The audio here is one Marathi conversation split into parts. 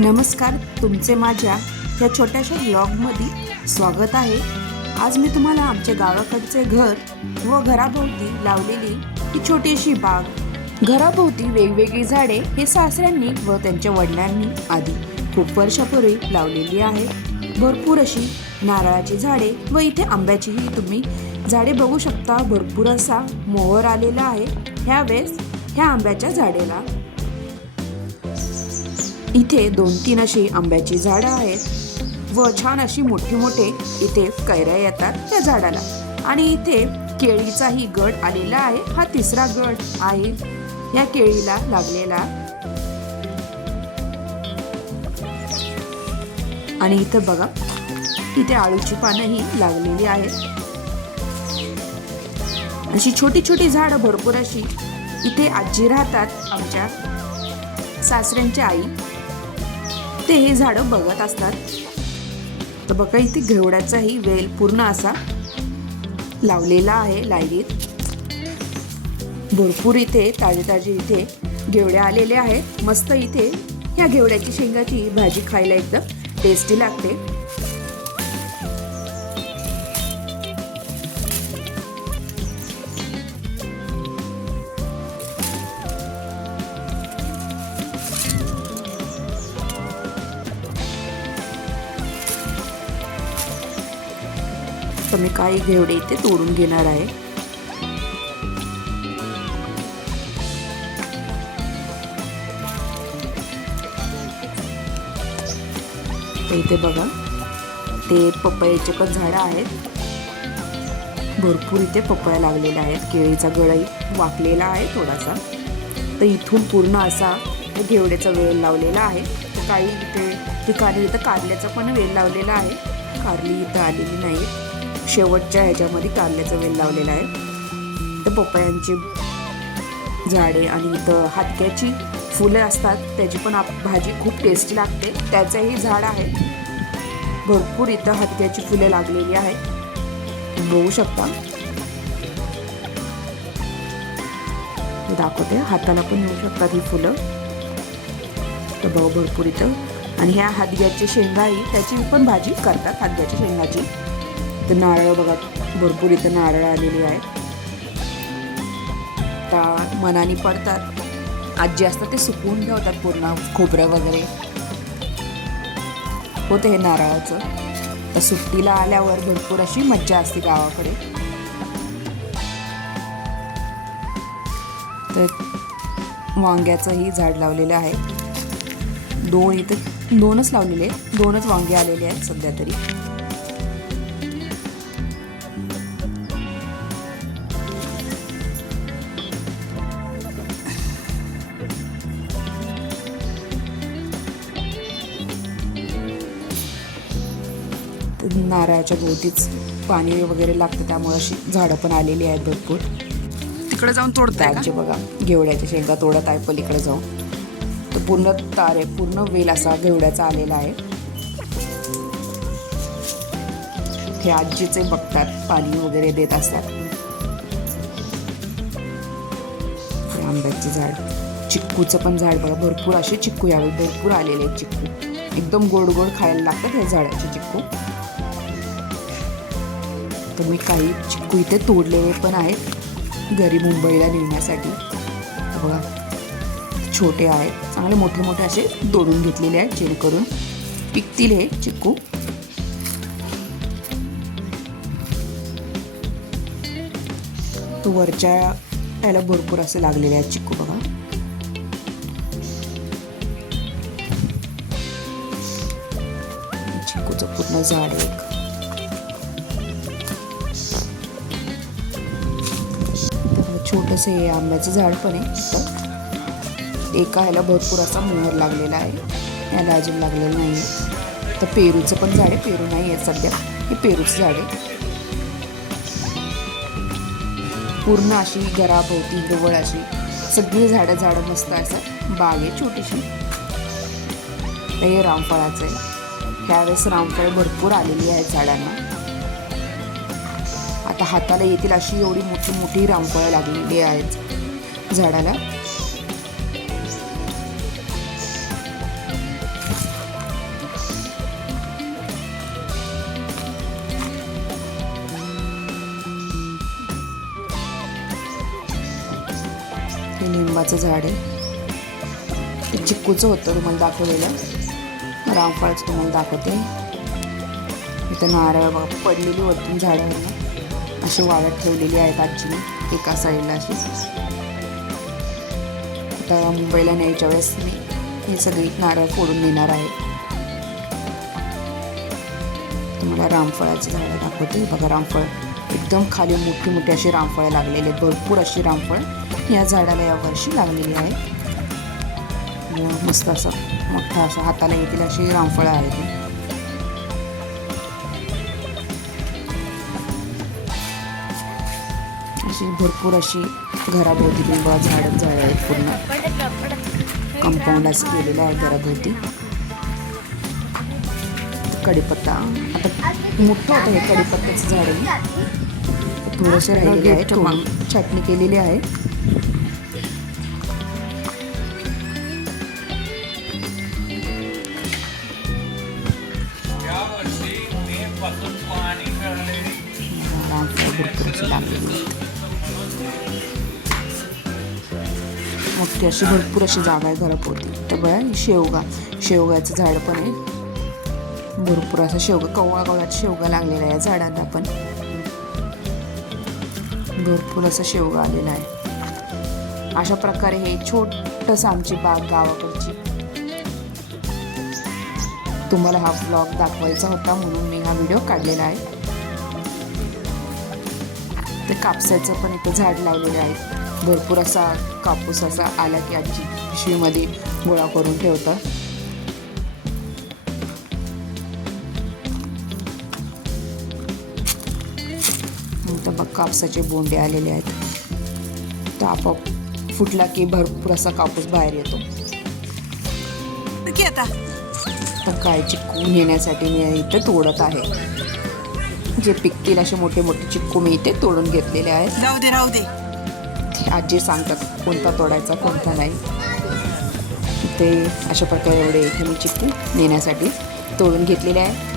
नमस्कार तुमचे माझ्या या छोट्याशा ब्लॉगमध्ये स्वागत आहे. आज मी तुम्हाला आमच्या गावाकडचे घर व घराभोवती लावलेली ही छोटीशी बाग. घराभोवती वेगवेगळी झाडे हे सासऱ्यांनी व त्यांच्या वडिलांनी आधी खूप वर्षापूर्वी लावलेली आहे. भरपूर अशी नारळाची झाडे व इथे आंब्याचीही तुम्ही झाडे बघू शकता. भरपूर असा मोहर आलेला आहे. ह्यावेळेस ह्या आंब्याच्या झाडेला इथे दोन तीन अशी आंब्याची झाडं आहेत. व छान अशी मोठी मोठे इथे कैऱ्या येतात त्या झाडाला. आणि इथे केळीचाही गड आलेला आहे हा तिसरा गड आहे. या केळीला लागलेला आणि इथं बघा इथे आळूची पानंही लागलेली आहेत. अशी छोटी छोटी झाडं भरपूर अशी इथे आजी राहतात आमच्या सासऱ्यांची आई. ते हे झाडं बघत असतात. तर बघा इथे घेवड्याचाही वेल पूर्ण असा लावलेला आहे लायरीत भरपूर इथे ताजे ताजे इथे घेवड्या आलेले आहेत. मस्त इथे ह्या घेवड्याची शेंगाची भाजी खायला एकदम टेस्टी लागते. तर मी काही घेवडे इथे तोडून घेणार आहे. इथे बघा ते पपयाचे पण झाडं आहेत. भरपूर इथे पपया लागलेल्या आहेत. केळीचा गळही वाकलेला आहे थोडासा. तर इथून पूर्ण असा घेवड्याचा वेल लावलेला आहे. तर काही इथे ठिकाणी इथं कारल्याचा पण वेल लावलेला आहे. कारली इथं आलेली नाही शेवटच्या ह्याच्यामध्ये कारल्याचा वेल लावलेला आहे. तर पपयांची झाडे आणि इथं हातक्याची फुलं असतात. त्याची पण आप भाजी खूप टेस्टी लागते. त्याचंही झाड आहे. भरपूर इथं हत्याची फुलं लागलेली आहेत बघू शकता. दाखवते. हाताला पण येऊ शकतात ही फुलं. तर भाऊ भरपूर इथं. आणि ह्या हादग्याची शेंगाही त्याची पण भाजी करतात हातग्याच्या शेंगाची. तर नारळ बघा भरपूर इथं नारळ आलेली आहेत. त्या मनाने पडतात. आजी असतात ते सुकवून ठेवतात पूर्ण खोबरं वगैरे. होतं हे नारळाचं. तर सुट्टीला आल्यावर भरपूर अशी मज्जा असते गावाकडे. तर वांग्याचंही झाड लावलेलं आहे. दोन इथं दोनच लावलेले आहेत. दोनच वांगे आलेले आहेत सध्या तरी. नारळाच्या भोवतीच पाणी वगैरे लागतं त्यामुळे अशी झाडं पण आलेली आहेत भरपूर. तिकडे जाऊन तोडताय का? आजी बघा घेवड्याच्या शेंगा तोडत आहे पलीकडे जाऊन. तर पूर्ण तारे पूर्ण वेल असा घेवड्याचा आलेला आहे. हे आजीचे बघतात पाणी वगैरे देत असतात. आंब्याचे झाड. चिक्कूचं पण झाड बघा भरपूर असे चिक्कू यावेळी भरपूर आलेले आहेत चिक्कू. एकदम गोड गोड खायला लागतात हे झाडाचे चिक्कू. तर मी काही चिक्कू इथे तोडलेले पण आहेत. घरी मुंबईला नेण्यासाठी. बघा छोटे आहेत. चांगले मोठे मोठे असे तोडून घेतलेले आहेत जेणेकरून पिकतील हे चिक्कू तो वरच्या याला भरपूर असे लागलेले आहेत चिक्कू बघा. चिक्कूचं पूर्ण झाड आहे एक. छोटंसं हे आंब्याचं झाड पण आहे. तर एका ह्याला भरपूर असा मोहर लागलेला आहे. याला अजून लागलेलं नाही आहे. तर पेरूचं पण झाड आहे. पेरू नाही आहे सध्या. हे पेरूचं झाड आहे. पूर्ण अशी घराभोवती हिरवळ अशी सगळी झाडं झाडं मस्त असं बाग आहे छोटीशी. हे रामफळाचं आहे. ह्यावेळेस रामफळ भरपूर आलेली आहेत झाडांना. आता हाताला येतील अशी एवढी मोठी मोठी रामफळं लागलेली आहेत झाडाला. हे लिंबाचं झाड आहे. ते चिक्कूचं होतं तुम्हाला दाखवलेलं. रामफळाचं तुम्हाला दाखवते. इथं नारळ पडलेली होती झाडावर अशी वाळत ठेवलेली आहेत आजची एका साईडला अशी. आता मुंबईला न्यायच्या वेळेस मी हे सगळी नारळ फोडून नेणार आहे. तुम्हाला रामफळाची झाडं दाखवते. बघा रामफळ. एकदम खाली मोठी मोठी अशी रामफळं लागलेली आहेत. भरपूर अशी रामफळ या झाडाला यावर्षी लागलेली आहे. मस्त असं मोठा असं हाताला येतील अशी रामफळं आहेत. अशी भरपूर अशी घराभोवती किंवा झाडं झाडं आहेत पूर्ण. कंपाऊंड असं केलेलं आहे घराभोवती. कडीपत्ता आता मोठं होतं हे कडीपत्त्याचं झाड आहे. थोडेसे राहिलेले आहे. थोडी चटणी केलेली आहे. रामफळ भरपूर अशी लागलेली मोठी अशी भरपूर अशी जागा आहे घरापोती तर बघा शेवगा. शेवगाचं झाड पण आहे. भरपूर असं शेवगा कवळा कवळात शेवगा लागलेला आहे या झाडांना पण. भरपूर असं शेवगा आलेला आहे. अशा प्रकारे हे छोटंसं आमची बाग गावाकडची. तुम्हाला हा ब्लॉग दाखवायचा होता म्हणून मी हा व्हिडिओ काढलेला आहे. ते कापसाचं पण इथं झाड लावलेलं आहे. भरपूर असा कापूस असा आला की आजी पिशवीमध्ये गोळा करून ठेवतं तर बघ कापसाचे बोंडे आलेले आहेत. तो आपोआप फुटला की भरपूर असा कापूस बाहेर येतो. की आता. तर काय चिक्कू नेण्यासाठी मी इथे तोडत आहे. जे पिकतील असे मोठे मोठे चिक्कू मी इथे तोडून घेतलेले आहेत. राहू दे राहू दे. आजी सांगतात कोणता तोडायचा कोणता नाही. ते अशा प्रकारे एवढे हे मी चिक्कू नेण्यासाठी तोडून घेतलेले आहे.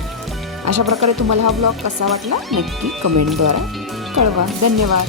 अशा प्रकारे तुम्हाला हा ब्लॉग कसा वाटला नक्की कमेंटद्वारा कळवा. धन्यवाद.